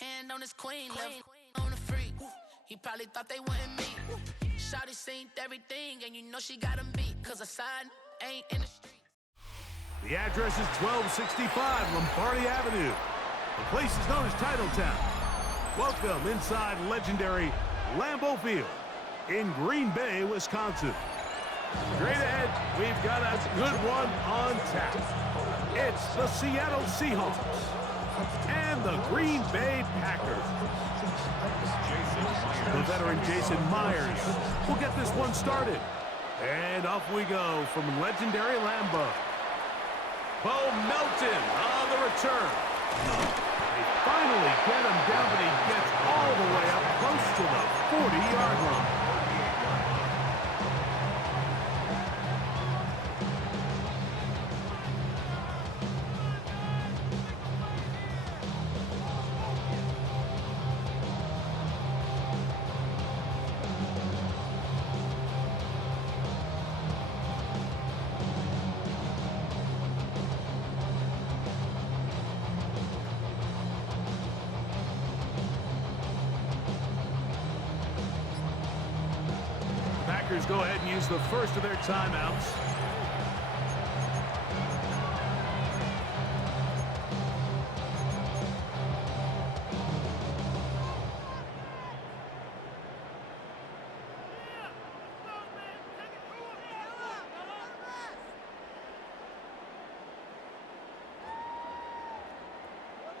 hand on his queen, left on the freak. He probably thought they wouldn't meet. Shawty seen everything, and you know she got him beat. Cause a side ain't in the street. The address is 1265 Lombardi Avenue. The place is known as Titletown. Welcome inside legendary Lambeau Field in Green Bay, Wisconsin. Straight ahead, we've got a good one on tap. It's the Seattle Seahawks and the Green Bay Packers. The veteran Jason Myers will get this one started. And off we go from legendary Lambeau. Bo Melton on the return. They finally get him down, but he gets all the way up close to the 40-yard line. Packers go ahead and use the first of their timeouts.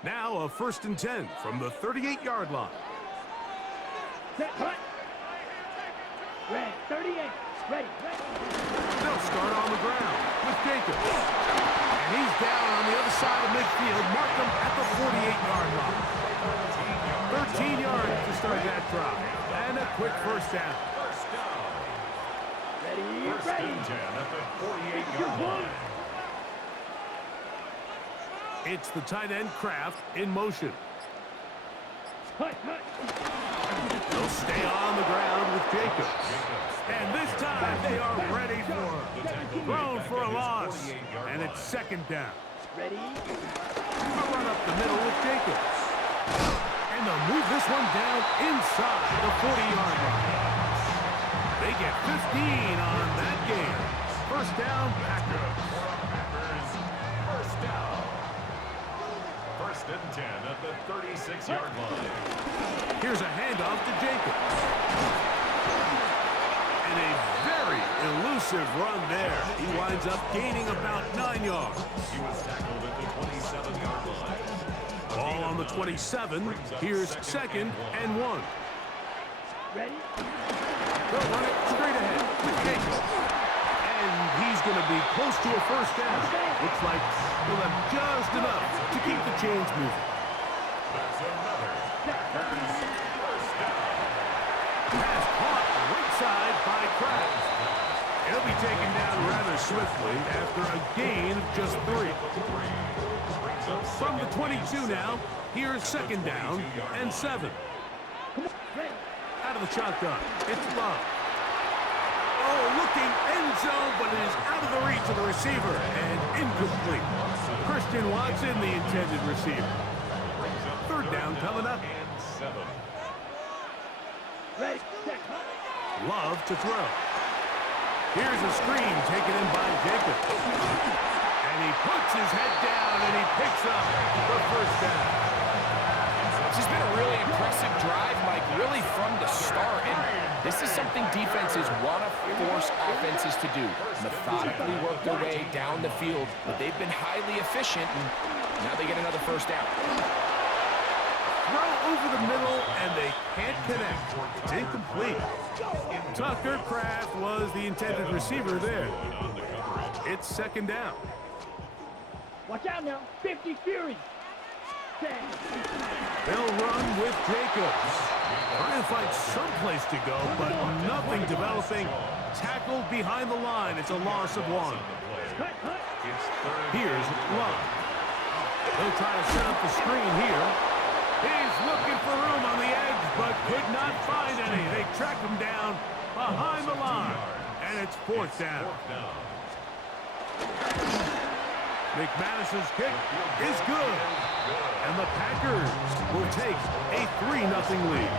Now a 1st and 10 from the 38-yard line. Ready, 38, ready. They'll start on the ground with Jacobs. And he's down on the other side of midfield. Mark him at the 48-yard line. 13 yards to start that drive. And a quick first down. Ready. First and 10 at the 48-yard line. It's the tight end Kraft in motion. They'll stay on the ground with Jacobs. And this time they are ready for him. Thrown for a loss. And it's 2nd down. Ready. A run up the middle with Jacobs. And they'll move this one down inside the 40-yard line. They get 15 on that game. First down, Packers. First down. 1st and 10 at the 36-yard line. Here's a handoff to Jacobs. And a very elusive run there. He winds up gaining about 9 yards. He was tackled at the 27-yard line. Ball on the 27. Here's 2nd and 1. Ready. They'll run it straight ahead with Jacobs. And he's going to be close to a first down. Looks like he'll have just enough to keep the chains moving. That's another Packers first down. Pass caught right side by Kraft. He'll be taken down rather swiftly after a gain of just 3. From the 22 now, here's 2nd down and 7. Out of the shotgun, it's Love. Oh, looking end zone, but it is out of the reach of the receiver and incomplete. Christian Watson, the intended receiver. 3rd down coming up. Ready. Love to throw. Here's a screen taken in by Jacobs. And he puts his head down and he picks up the first down. This has been a really impressive drive, Mike, really from the start. And this is something defenses want to force offenses to do. Methodically work their way down the field. But they've been highly efficient, and now they get another first down. Throw over the middle, and they can't connect. It's incomplete. Tucker Kraft was the intended receiver there. It's 2nd down. Watch out now. 50 Fury. They'll run with Jacobs. Trying to find someplace to go, but nothing developing. Tackled behind the line. It's a loss of 1. Here's Love. They'll try to set up the screen here. He's looking for room on the edge, but could not find any. They track him down behind the line, and it's 4th down. McManus's kick is good, and the Packers will take a 3-0 lead.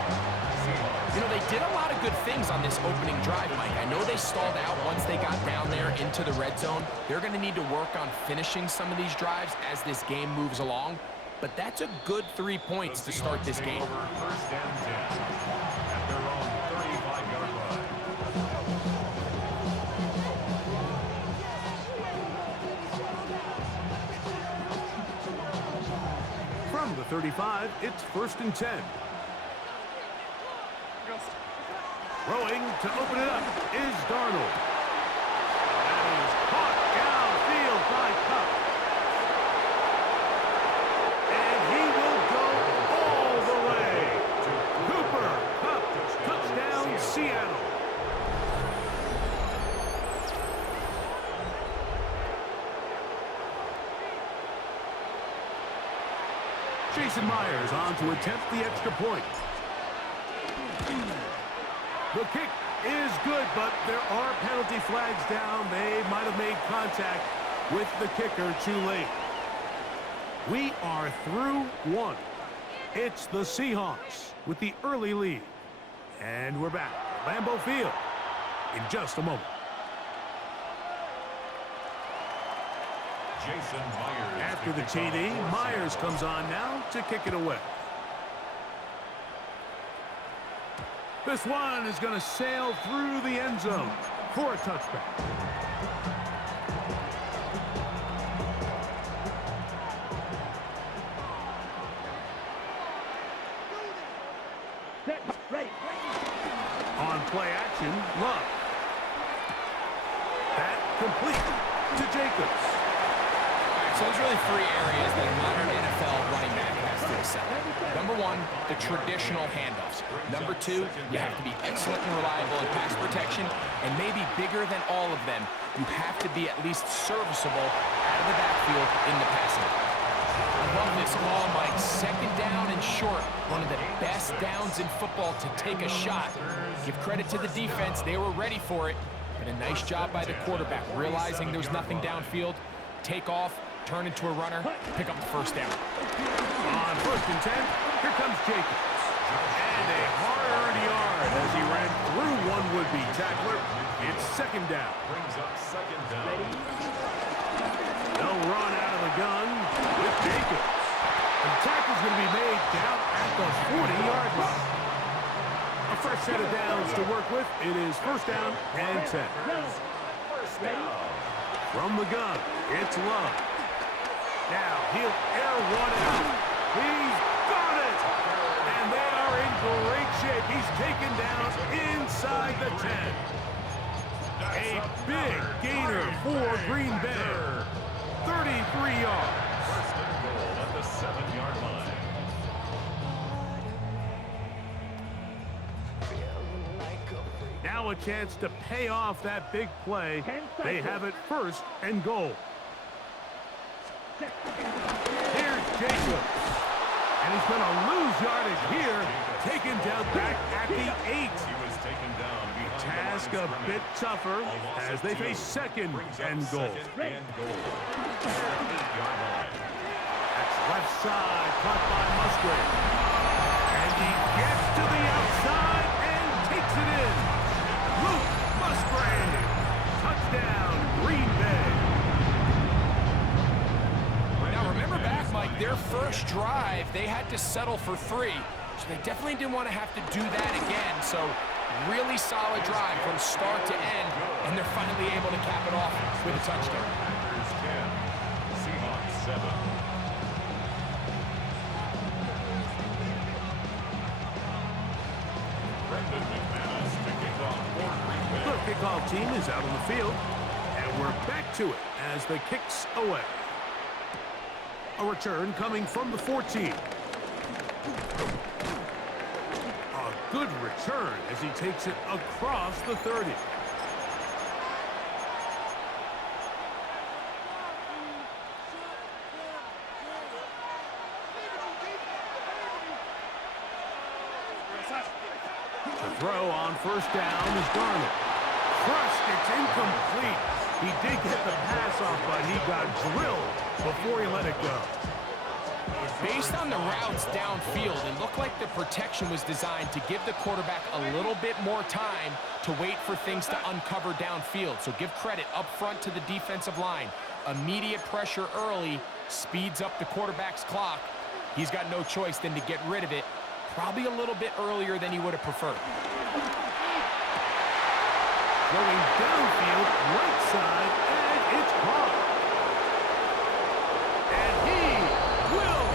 You know, they did a lot of good things on this opening drive, Mike. I know they stalled out once they got down there into the red zone. They're going to need to work on finishing some of these drives as this game moves along. But that's a good 3 points to start this game. First and 10 at their own 35-yard line. From the 35, it's 1st and 10. Throwing to open it up is Darnold. That is caught downfield by Cup. And he will go all the way. Cooper Cup, touchdown Seattle. Jason Myers on to attempt the extra point. The kick is good, but there are penalty flags down. They might have made contact with the kicker too late. We are through one. It's the Seahawks with the early lead. And we're back at Lambeau Field in just a moment. Jason Myers. After the TD, Myers comes on now to kick it away. This one is going to sail through the end zone for a touchback. On play action, Love. That complete to Jacobs. So there's really 3 areas that a modern NFL running back has to excel. Number 1, the traditional handoffs. Number 2, you have to be excellent and reliable in pass protection, and maybe bigger than all of them, you have to be at least serviceable out of the backfield in the passing game. I love this call, Mike. 2nd down and short. One of the best downs in football to take a shot. Give credit to the defense. They were ready for it. But a nice job by the quarterback, realizing there's nothing downfield. Take off, turn into a runner, pick up the 1st down. On 1st and 10, here comes Jacobs. And a hard-earned yard as he ran through one would-be tackler. It's 2nd down. Brings up 2nd down. They'll run out of the gun with Jacobs. And the tackle's going to be made down at the 40-yard line. A fresh set of downs to work with. It is 1st down and 10. First down. From the gun, it's Love. Now he'll air one out. He's got it! And they are in great shape. He's taken down inside the 10. A big gainer for Green Bay. 33 yards. First and goal at the 7-yard line. Now a chance to pay off that big play. They have it 1st and goal. Here's Jacobs. And he's going to lose yardage here. Taken down back at the 8. He was taken down. Task a bit tougher as they face 2nd and goal. That's left side, caught by Musgrave. And he gets to the outside and takes it in. Luke Musgrave. Touchdown, Green Bay. Now remember back, Mike, their first drive, they had to settle for 3. So they definitely didn't want to have to do that again. So really solid drive from start to end, and they're finally able to cap it off with a touchdown. Packers 10, Seahawks 7. The kickoff team is out on the field, and we're back to it as the kick's away. A return coming from the 14. A good return as he takes it across the 30. The throw on 1st down is Darnold. Crushed, it's incomplete. He did get the pass off, but he got drilled before he let it go. Based on the routes downfield, it looked like the protection was designed to give the quarterback a little bit more time to wait for things to uncover downfield. So give credit up front to the defensive line. Immediate pressure early speeds up the quarterback's clock. He's got no choice than to get rid of it, probably a little bit earlier than he would have preferred. Going downfield, right side, and it's caught. And he will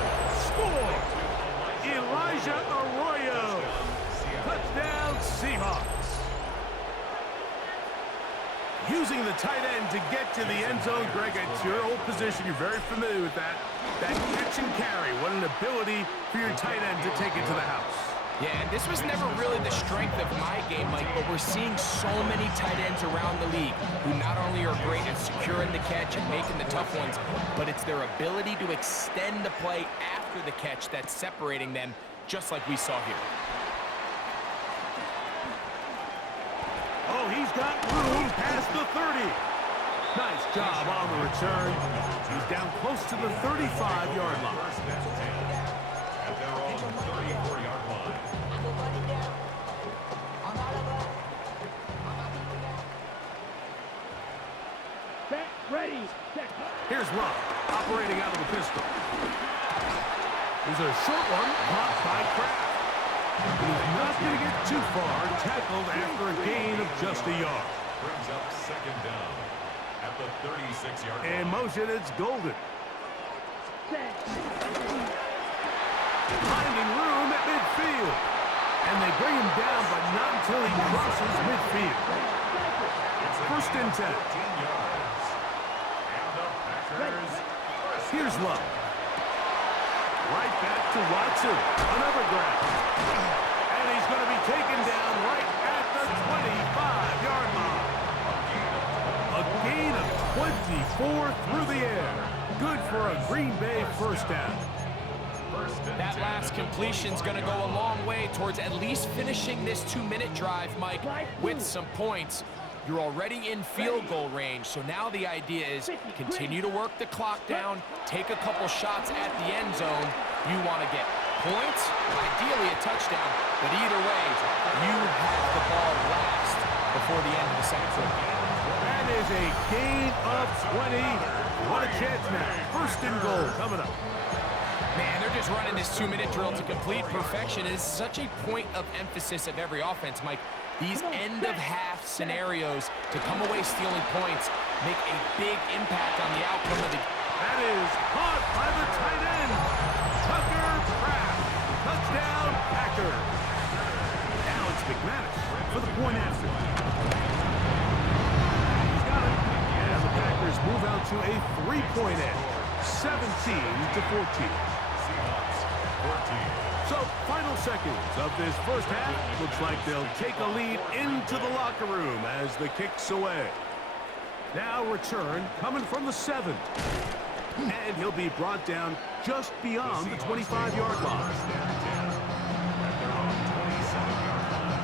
score. Elijah Arroyo. Touchdown, Seahawks. Using the tight end to get to the end zone. Greg, it's your old position. You're very familiar with that. That catch and carry. What an ability for your tight end to take it to the house. Yeah, and this was never really the strength of my game, Mike, but we're seeing so many tight ends around the league who not only are great at securing the catch and making the tough ones, but it's their ability to extend the play after the catch that's separating them, just like we saw here. Oh, he's got room past the 30. Nice job on the return. He's down close to the 35-yard line. At their own 34-yard line. Set, ready, set. Here's Rob, operating out of the pistol. There's a short one, caught by Kraft. He's not going to get too far, tackled after a gain of just a yard. Brings up second down at the 36-yard line. In motion, it's Golden. Set. Finding room at midfield. And they bring him down, but not until he crosses midfield. First and 10. 15 yards. And the Packers. Here's Love. Right back to Watson. Another grab. And he's going to be taken down right at the 25-yard line. A gain of 24 through the air. Good for a Green Bay first down. That last completion's going to go a long way towards at least finishing this 2-minute drive, Mike, with some points. You're already in field goal range, so now the idea is continue to work the clock down, take a couple shots at the end zone. You want to get points, ideally a touchdown, but either way, you have the ball last before the end of the second quarter. That is a gain of 20. What a chance now. First and goal coming up. Man, they're just running this 2-minute drill to complete perfection. It is such a point of emphasis of every offense, Mike. These end-of-half scenarios to come away stealing points make a big impact on the outcome of the game. That is caught by the tight end. Tucker Kraft. Touchdown, Packers. Now it's McManus for the point after. He's got it. And the Packers move out to a 3-point edge. 17-14. Seahawks 14. So, final seconds of this first half. Looks like they'll take a lead into the locker room as the kick's away. Now return coming from the 7. And he'll be brought down just beyond the 25-yard line. At their own 27-yard line.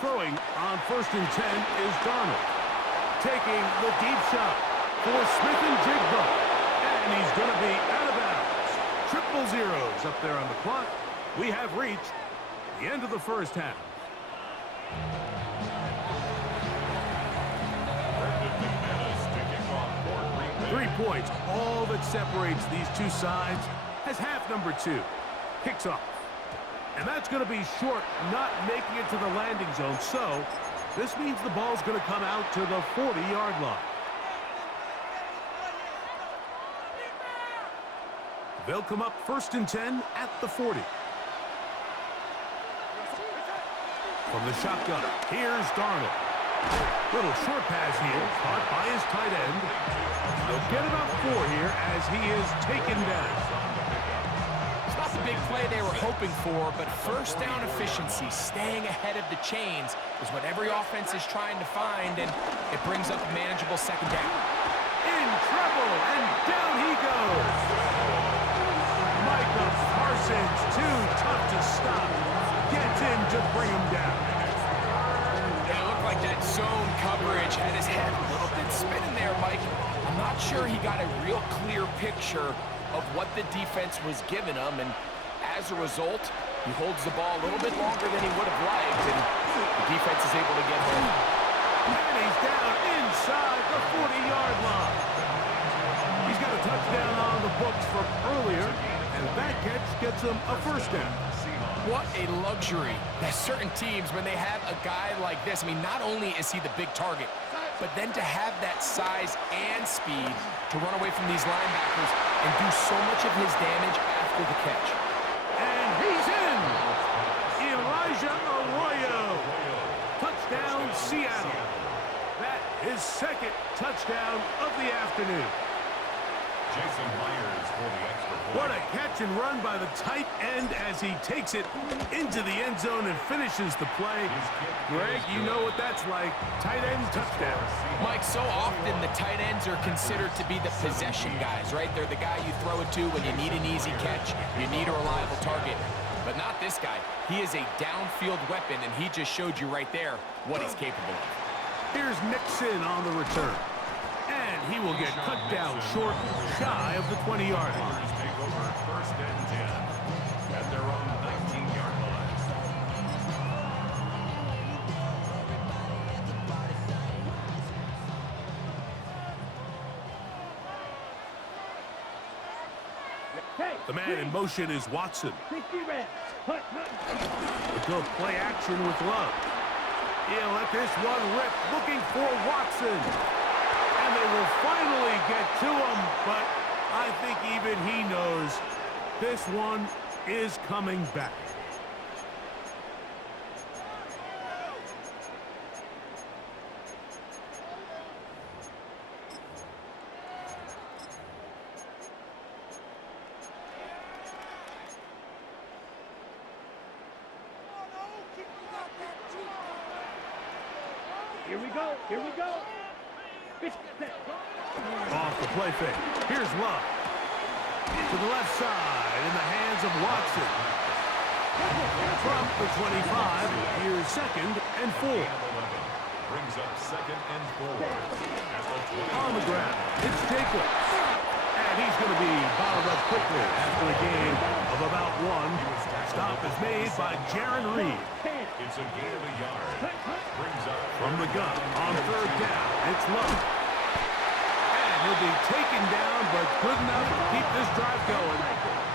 Throwing on first and 10 is Darnold. Taking the deep shot for Smith and Jigba. And he's going to be out of bounds. Triple zeros up there on the clock. We have reached the end of the first half. McManus to kick off for Green Bay. 3 points, all that separates these two sides, as half number 2 kicks off. And that's going to be short, not making it to the landing zone. So this means the ball's going to come out to the 40-yard line. They'll come up first and 10 at the 40. From the shotgun, here's Darnold. Little short pass here, caught by his tight end. They'll get about 4 here as he is taken down. It's not the big play they were hoping for, but first down efficiency, staying ahead of the chains, is what every offense is trying to find, and it brings up a manageable second down. In trouble, and down he goes. Micah Parsons, too tough to stop. Gets in to bring him down. It looked like that zone coverage had his head a little bit spinning sure he got a real clear picture of what the defense was giving him, and as a result, he holds the ball a little bit longer than he would have liked, and the defense is able to get home. And he's down inside the 40-yard line. He's got a touchdown on the books from earlier, and that catch gets him a first down. What a luxury that certain teams, when they have a guy like this, I mean, not only is he the big target, but then to have that size and speed to run away from these linebackers and do so much of his damage after the catch. And he's in! Elijah Arroyo. Touchdown, Seattle. That is second touchdown of the afternoon. Jason Myers for the extra point. What a catch and run by the tight end as he takes it into the end zone and finishes the play. Greg, you know what that's like. Tight end touchdown. Mike, so often the tight ends are considered to be the possession guys, right? They're the guy you throw it to when you need an easy catch, you need a reliable target. But not this guy. He is a downfield weapon, and he just showed you right there what he's capable of. Here's Nixon on the return. And he will get cut down short, shy of the 20-yard line. Take over first and 10 at their own 19-yard line. The man in motion is Watson. 60 reps. Hut. They go play action with Love. He'll let this one rip, looking for Watson. And they will finally get to him, but I think even he knows this one is coming back. Here we go. Off the play fake. Here's Love. To the left side in the hands of Watson. From the 25, here's second and 4. Brings up second and 4. At the 20. On the ground, it's Jacobs. And he's going to be bottled up quickly after a gain of about 1. Stop is made by Jaron Reed. It's a gain of a yard. Brings up From the gun on third down, it's Love. And he'll be taken down, but good enough to keep this drive going.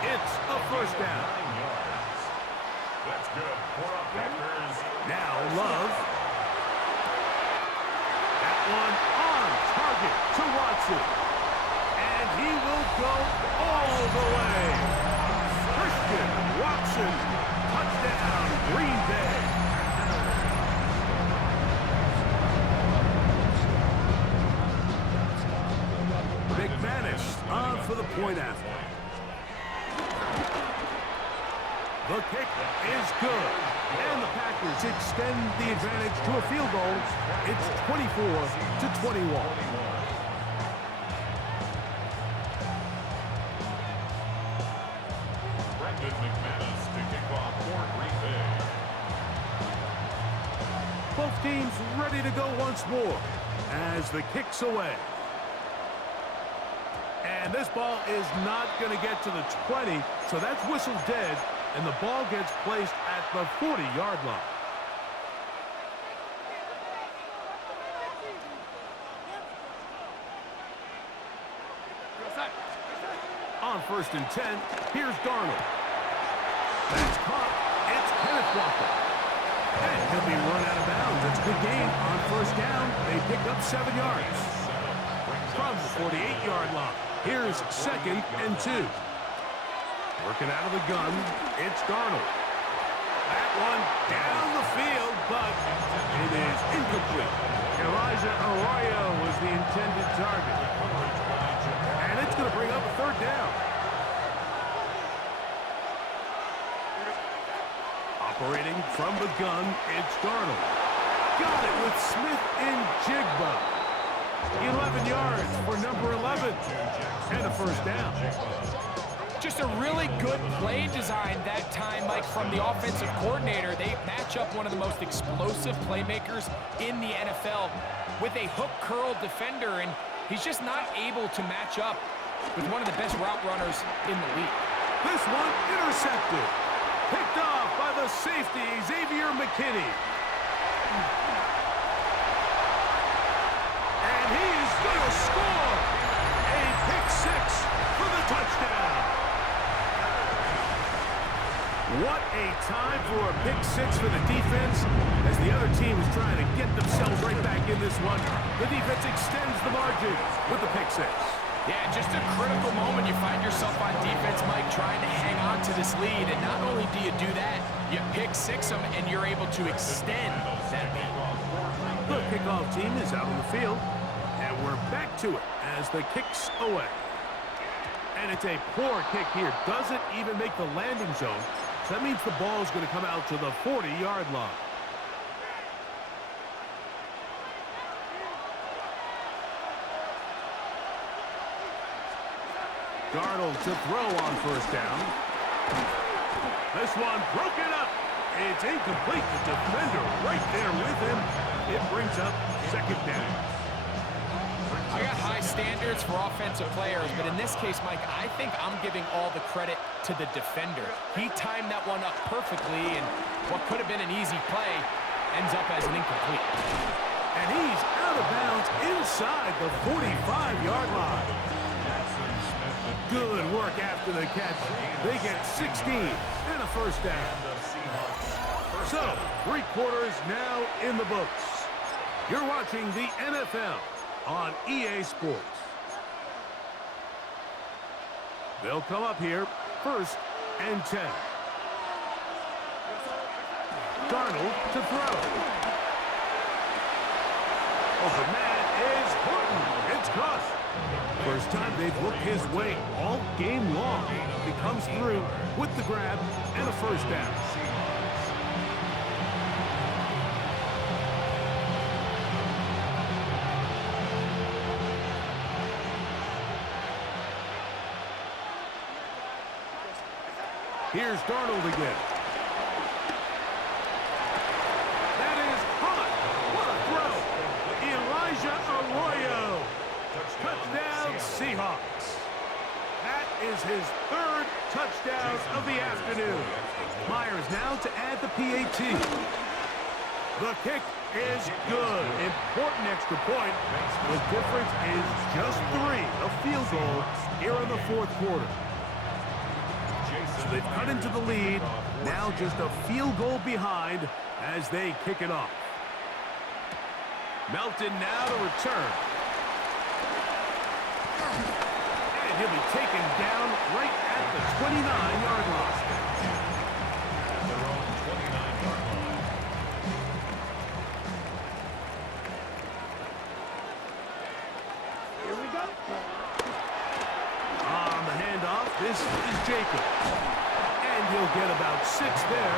It's a first down. 9 yards. That's good for our Packers. Now Love. That one on target to Watson. And he will go all the way. Christian Watson. Touchdown, Green Bay. McManus on for the point after. The kick is good. And the Packers extend the advantage to a field goal. It's 24-21. Brendan McManus to kick off for Green Bay. Both teams ready to go once more as the kick's away. And this ball is not going to get to the 20, so that's whistled dead, and the ball gets placed at the 40-yard line. On first and 10, here's Darnold. That's caught. It's Kenneth Walker. And he'll be run out of bounds. It's a good gain on first down. They pick up 7 yards. From the 48-yard line, here's second and 2. Working out of the gun, it's Darnold. That one down the field, but it is incomplete. Elijah Arroyo was the intended target. And it's going to bring up a third down. Operating from the gun, it's Darnold. Got it with Smith and Jigba. 11 yards for number 11. And a first down. Just a really good play design that time, Mike, from the offensive coordinator. They match up one of the most explosive playmakers in the NFL with a hook curl defender, and He's just not able to match up with one of the best route runners in the league. This one intercepted. Picked off by the safety, Xavier McKinney. And he is going to score. A pick six for the touchdown. What a time for a pick six for the defense as the other team is trying to get themselves right back in this one. The defense extends the margin with the pick six. Yeah, just a critical moment. You find yourself on defense, Mike, trying to hang on to this lead. And not only do you do that, you pick six them, and you're able to extend that lead. The kickoff team is out on the field, and we're back to it as the kick's away. And it's a poor kick here. Doesn't even make the landing zone. So that means the ball is going to come out to the 40-yard line. Darnold to throw on first down. This one broken up. It's incomplete. The defender right there with him. It brings up second down. I got high standards for offensive players, but in this case, Mike, I think I'm giving all the credit to the defender. He timed that one up perfectly, and what could have been an easy play ends up as an incomplete. And he's out of bounds inside the 45-yard line. Good work after the catch. They get 16 and a first down. So, 3 quarters now in the books. You're watching the NFL on EA Sports. They'll come up here, 1st and 10. Darnold to throw. Open man is Horton. It's caught. First time they've looked his way all game long. He comes through with the grab and a first down. Here's Darnold again. That is caught. What a throw. Elijah Arroyo. Touchdown, Seahawks. That is his 3rd touchdown of the afternoon. Myers now to add the PAT. The kick is good. Important extra point. The difference is just 3. A field goal here in the 4th quarter. So they've cut into the lead. Now just a field goal behind as they kick it off. Melton now to return. And he'll be taken down right at the 29-yard line. Their own 29-yard line. Here we go. On the handoff, this is Jacob. And he'll get about 6 there,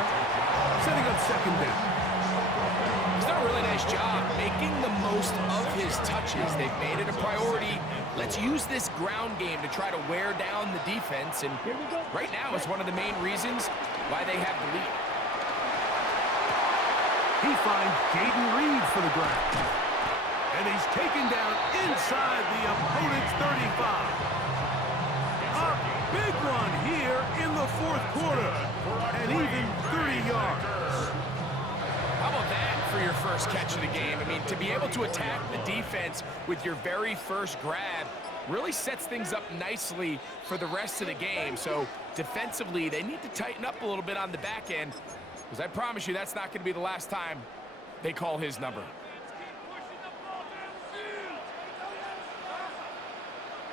setting up second down. He's done a really nice job making the most of his touches. They've made it a priority. Let's use this ground game to try to wear down the defense, and right now it's one of the main reasons why they have the lead. He finds Jaden Reed for the grab. And he's taken down inside the opponent's 35. A big one here in the 4th quarter, and even 30 yards. How about that for your first catch of the game? I mean, to be able to attack the defense with your very first grab really sets things up nicely for the rest of the game. So defensively, they need to tighten up a little bit on the back end, because I promise you that's not going to be the last time they call his number.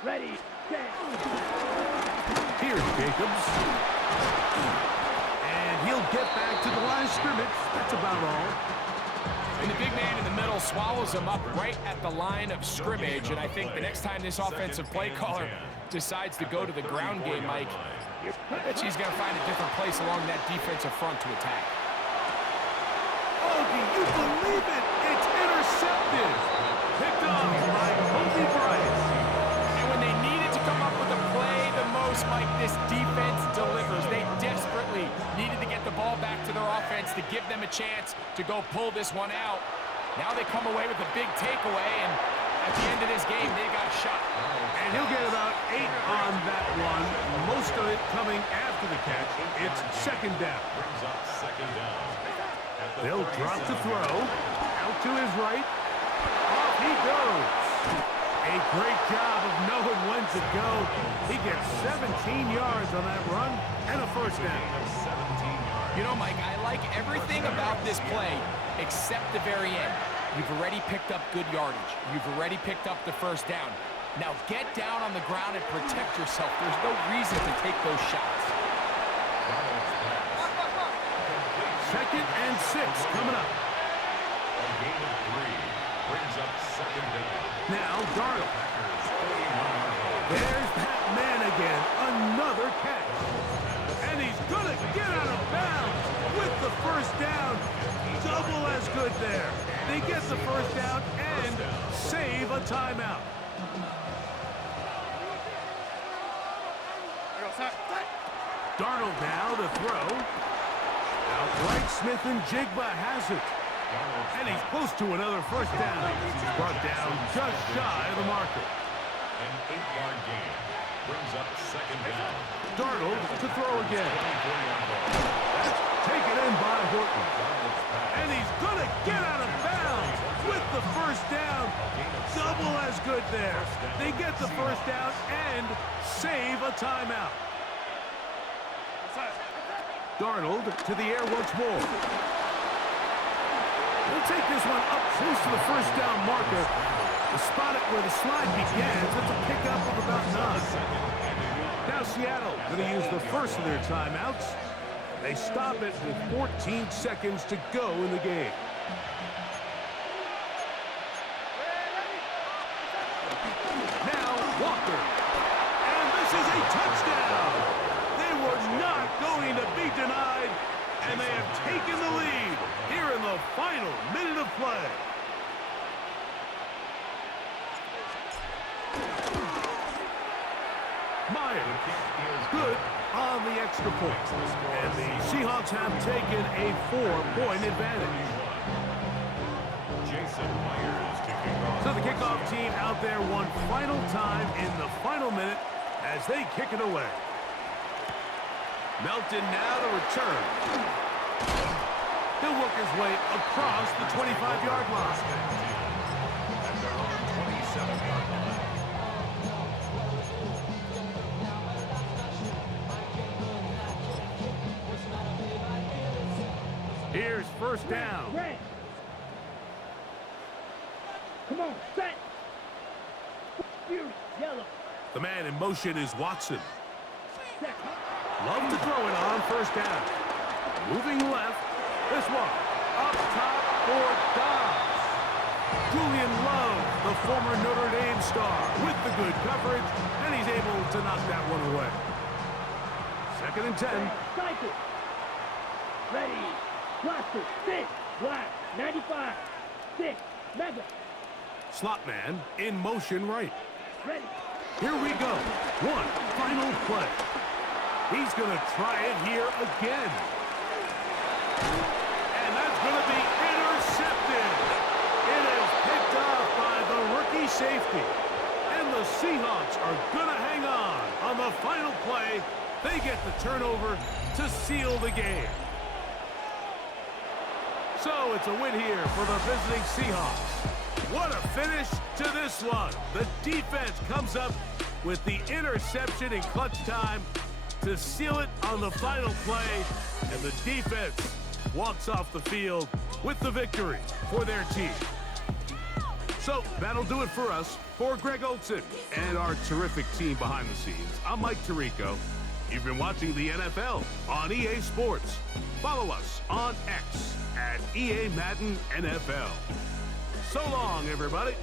Ready, set. Here's Jacobs. And he'll get back to the line of scrimmage. That's about all. And the big man in the middle swallows him up right at the line of scrimmage. And I think the next time this offensive play caller decides to go to the ground game, Mike, I bet he's going to find a different place along that defensive front to attack. Oh, do you believe it? It's intercepted. Picked off by Kobe Bryant. And when they needed to come up with a play the most, Mike, this defense delivers. They desperately needed to get the ball back to their offense to give them a chance to go pull this one out. Now they come away with a big takeaway, and At the end of this game, they got a shot. And he'll get about 8 on that one, most of it coming after the catch. It's second down. Brings up second down. They'll drop to throw. Out to his right. Off he goes. A great job of knowing when to go. He gets 17 yards on that run and a first down. 17 yards. You know, Mike, I like everything about this play except the very end. You've already picked up good yardage. You've already picked up the first down. Now get down on the ground and protect yourself. There's no reason to take those shots. Second and 6 coming up. A gain of 3 brings up second down. Now Darnold. Packers 49. There's that man again. Another catch. And he's going to get out of bounds with the first down. Double as good there. They get the first down and save a timeout. Darnold now to throw. Outright Smith and Jigba has it. And he's close to another first down. He's brought down just shy of the marker. An 8-yard gain brings up second down. Darnold to throw again. That's taken in by Horton. And he's going to get out of bounds with the first down. Double as good there. They get the first down and save a timeout. Darnold to the air once more. He'll take this one up close to the first down marker. The spot it where the slide begins. It's a pickup of about 9. Now Seattle going to use the first of their timeouts. They stop it with 14 seconds to go in the game. Now Walker. And this is a touchdown. They were not going to be denied, and they have taken the lead here in the final minute of play. Myers, good on the extra point. And the Seahawks have taken a 4-point advantage. Jason Myers kicking off. So the kickoff team out there one final time in the final minute as they kick it away. Melton now to return. He'll work his way across the 25-yard line. At their own 27-yard line. Here's first down. Red. Come on, set. Fury, yellow. The man in motion is Watson. Set. Love to throw it on first down. Moving left. This one up top for Dobbs. Julian Love, the former Notre Dame star, with the good coverage, and he's able to knock that one away. Second and 10. Cycle. Ready. Cluster. 6. Black. 95. 6. Mega. Slot man in motion right. Ready. Here we go. One final play. He's going to try it here again. And that's going to be intercepted. It is picked off by the rookie safety. And the Seahawks are going to hang on the final play. They get the turnover to seal the game. So it's a win here for the visiting Seahawks. What a finish to this one. The defense comes up with the interception in clutch time to seal it on the final play, and the defense walks off the field with the victory for their team. So that'll do it for us. For Greg Olson and our terrific team behind the scenes, I'm Mike Tirico. You've been watching the NFL on EA Sports. Follow us on X at EA Madden NFL. So long, everybody.